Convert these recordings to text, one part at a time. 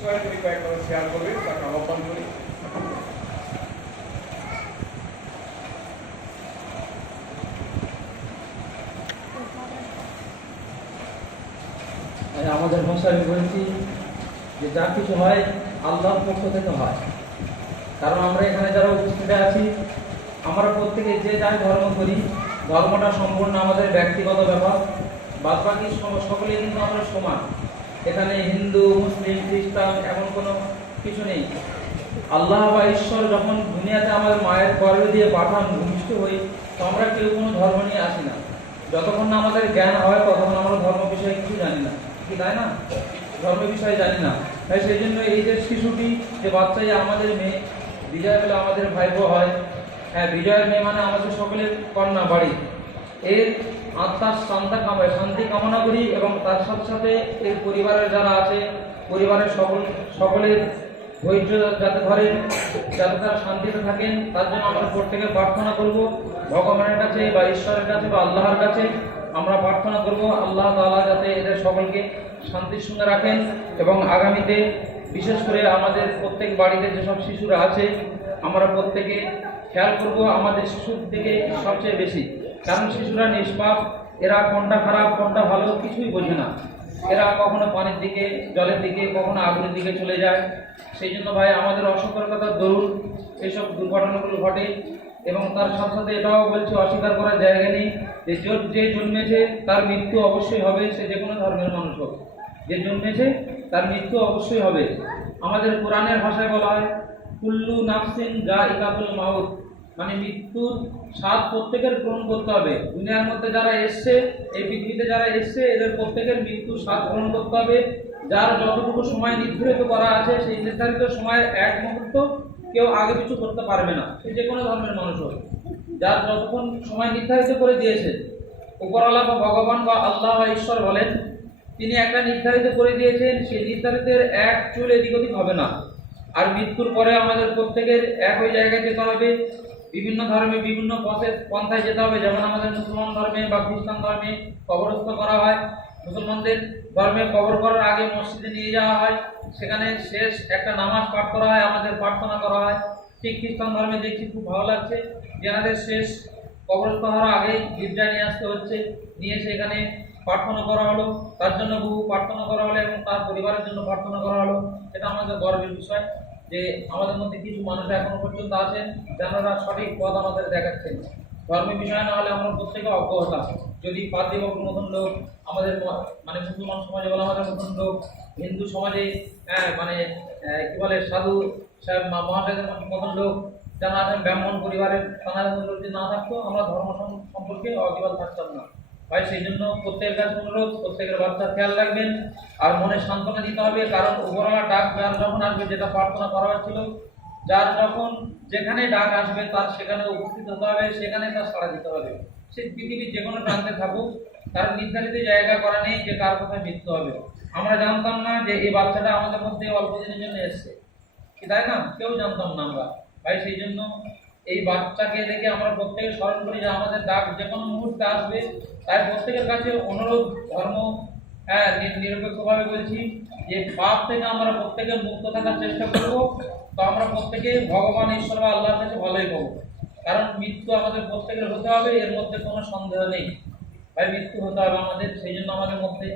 সরাসরি কয়েকটা শেয়ার করবেন তাকে আহ্বান করি। আমাদের ভাষায় আমি বলছি যে যা কিছু হয় আল্লাহর পক্ষ থেকে হয়। কারণ আমরা এখানে যারা উপস্থিত আছি আমরা প্রত্যেকে যে যাই ধর্ম করি, ধর্মটা সম্পূর্ণ আমাদের ব্যক্তিগত ব্যাপার। বাদবাকি সকলেই কিন্তু আমরা সমান। এখানে হিন্দু, মুসলিম, খ্রিস্টান এমন কোনো কিছু নেই। আল্লাহ বা ঈশ্বর যখন দুনিয়াতে আমাদের মায়ের গর্ভে দিয়ে পাঠান, ভূমিষ্ঠ হই, তো আমরা কেউ কোনো ধর্ম নিয়ে আসি না। যতক্ষণ না আমাদের জ্ঞান হয় ততক্ষণ আমরা ধর্ম বিষয়ে কিছু জানি না, কি তাই না? ধর্ম বিষয়ে জানি না। তাই সেই জন্য এই যে শিশুটি, যে বাচ্চাই আমাদের মেয়ে, বিজয় হলে আমাদের ভাইপো হয়। হ্যাঁ, বিজয়ের মেয়ে মানে আমাদের সকলের কন্যা বাড়ি। এর আত্মার শান্তি কামনা করি এবং তার সাথে সাথে এর পরিবারের যারা আছে, পরিবারের সকলের ধৈর্য যাতে ধরেন, যাতে তারা শান্তিতে থাকেন, তার জন্য আমরা প্রত্যেকে প্রার্থনা করব ভগবানের কাছে বা ঈশ্বরের কাছে বা আল্লাহর কাছে। আমরা প্রার্থনা করব আল্লাহ তাআলা যাতে এদের সকলকে শান্তির সঙ্গে রাখেন এবং আগামীতে বিশেষ করে আমাদের প্রত্যেক বাড়িতে যেসব শিশুরা আছে আমরা প্রত্যেকে খেয়াল করব আমাদের শিশুর দিকে সবচেয়ে বেশি। কারণ শিশুরা নিষ্পাপ, এরা কোনটা খারাপ কোনটা ভালো কিছুই বোঝে না। এরা কখনো পানির দিকে, জলের দিকে, কখনো আগুনের দিকে চলে যায়। সেই জন্য ভাই আমাদের অসতর্কতার দরুন এইসব দুর্ঘটনাগুলো ঘটে। এবং তার সাথে সাথে এটাও বলছি, অস্বীকার করার জায়গা নেই যে যে জন্মেছে তার মৃত্যু অবশ্যই হবে, সে যে কোনো ধর্মের মানুষ হোক। যে জন্মেছে তার মৃত্যু অবশ্যই হবে। আমাদের কোরআনের ভাষায় বলা হয় কুল্লু নাফসিন যায়িকাতুল মাউত, মানে মৃত্যুর স্বাদ প্রত্যেকের গ্রহণ করতে হবে। দুনিয়ার মধ্যে যারা এসছে, এই পৃথিবীতে যারা এসছে, এদের প্রত্যেকের মৃত্যুর স্বাদ গ্রহণ করতে হবে। যার যতটুকু সময় নির্ধারিত করা আছে সেই নির্ধারিত সময়ের এক মুহূর্ত কেউ আগে কিছু করতে পারবে না, সে যে কোনো ধর্মের মানুষ হোক। যার যতক্ষণ সময় নির্ধারিত করে দিয়েছে উপরওয়ালা বা ভগবান বা আল্লাহ বা ঈশ্বর বলেন, তিনি একটা নির্ধারিত করে দিয়েছেন, সেই নির্ধারিতের এক চুল এদিক ওদিক হবে না। আর মৃত্যুর পরে আমাদের প্রত্যেকের একই জায়গায় যেতে হবে। বিভিন্ন ধর্মে বিভিন্ন পন্থায় যেতে হবে। যেমন আমাদের মুসলমান ধর্মে বা খ্রিস্টান ধর্মে কবরস্থ করা হয়। মুসলমানদের ধর্মে কবর করার আগে মসজিদে নিয়ে যাওয়া হয়, সেখানে শেষ একটা নামাজ পাঠ করা হয়, আমাদের প্রার্থনা করা হয়। ঠিক খ্রিস্টান ধর্মে দেখছি, খুব ভালো লাগছে যে আমাদের শেষ কবরস্থ হওয়ার আগে গির্জায় নিয়ে আসতে হচ্ছে, নিয়ে সেখানে প্রার্থনা করা হলো, তার জন্য বহু প্রার্থনা করা হলো এবং তার পরিবারের জন্য প্রার্থনা করা হলো। এটা আমাদের গর্বের বিষয় যে আমাদের মধ্যে কিছু মানুষ এখনো পর্যন্ত আছেন যারা সঠিক পথ আমাদের দেখাচ্ছেন। ধর্মের বিষয় না হলে আমরা প্রত্যেকে অজ্ঞতা। যদি পাদ্রীবাবুর মতন লোক, আমাদের মানে মুসলমান সমাজে বলা আমাদের মতন লোক, হিন্দু সমাজে মানে কি বলে সাধু সাহেব মহাশয়দের মতন লোক যারা আছেন, ব্রাহ্মণ পরিবারের তাদের লোক যদি না থাকতো আমরা ধর্ম সম্পর্কে অজ্ঞাত থাকতাম না। ভাই সেই জন্য প্রত্যেকের কাছে অনুরোধ, প্রত্যেকের বাচ্চার খেয়াল রাখবেন আর মনে সান্ত্বনা দিতে হবে। কারণ উপরওয়ালা ডাক যার যখন আসবে, যেটা প্রার্থনা করা হয়েছিল, যার যখন যেখানে ডাক আসবে তার সেখানে উপস্থিত হতে হবে, সেখানে তার সাড়া দিতে হবে। সে পৃথিবীর যে কোনো প্রান্তে থাকুক, তার নির্ধারিত জায়গা করা নেই যে কার কোথায় মৃত্যু হবে। আমরা জানতাম না যে এই বাচ্চাটা আমাদের মধ্যে অল্প দিনের জন্য এসছে, কি তাই না? কেউ জানতাম না আমরা। ভাই সেই জন্য এই বাচ্চাকে দেখে আমরা প্রত্যেকে স্মরণ করি যে আমাদের ডাক যে কোনো মুহূর্তে আসবে। তাই প্রত্যেকের কাছে অনুরোধ, ধর্ম নিরপেক্ষভাবে বলছি যে পাপ থেকে আমরা প্রত্যেকে মুক্ত থাকার চেষ্টা করব। তো আমরা প্রত্যেকে ভগবান ঈশ্বর বা আল্লাহর কাছে ভালোই পাবো। কারণ মৃত্যু আমাদের প্রত্যেকের হতে হবে, এর মধ্যে কোনো সন্দেহ নেই। ভাই মৃত্যু হতে হবে আমাদের, সেই জন্য আমাদের মধ্যে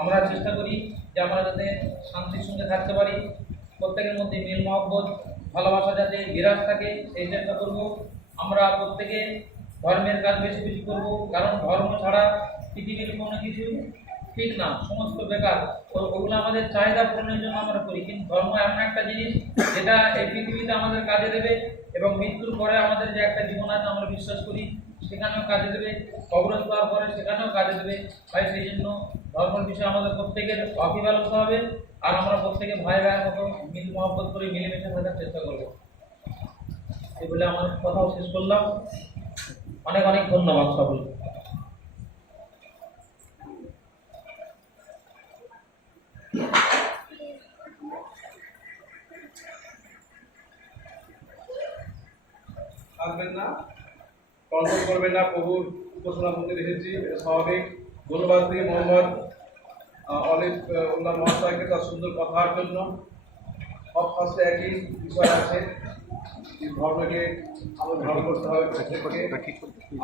আমরা চেষ্টা করি যে আমরা যাতে শান্তির সঙ্গে থাকতে পারি, প্রত্যেকের মধ্যে মিল মহব্বত ভালোবাসা যাতে বিরাজ থাকে সেই চেষ্টা করব। আমরা প্রত্যেকে ধর্মের কাজ বেশি বেশি করব, কারণ ধর্ম ছাড়া পৃথিবীর কোনো কিছু ঠিক না, সমস্ত বেকার। ওগুলো আমাদের চাহিদা পূরণের জন্য আমরা করি, কিন্তু ধর্ম এমন একটা জিনিস যেটা এই পৃথিবীতে আমাদের কাজে দেবে এবং মৃত্যুর পরে আমাদের যে একটা জীবন আছে আমরা বিশ্বাস করি সেখানেও কাজে দেবে, কবরস্থ হওয়ার পরে সেখানেও কাজে দেবে। তাই সেই জন্য ধর্মের বিষয়ে আমাদের প্রত্যেকের অভিভাবক হতে হবে আর আমরা প্রত্যেকে ভাই ভাইয়ের মতো মিল মহব্বত করে মিলেমিশে থাকার চেষ্টা করবো। এই বলে আমার কথাও শেষ করলাম। অনেক অনেক ধন্যবাদ সকলকে। আসবেন না, কন্ট্রোল করবেন না, প্রভুর উপাসনা করতে রেখেছি, স্বাভাবিক। ধন্যবাদ দিই মোহাম্মদ অলিফ উল্লাহ মহাশয়কে তার সুন্দর কথার জন্য। সব শাস্ত্রে একই বিষয় আছে যে ধর্মকে আমাদের ধারণ করতে হবে প্রত্যেককে।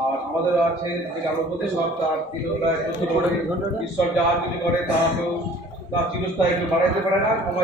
আর আমাদেরও আছে যে কারো উপদেশক তার 3 ঈশ্বর যা কিছু করে তাহাকেও তার চিরস্থায়ী কেউ বাড়াইতে পারে না।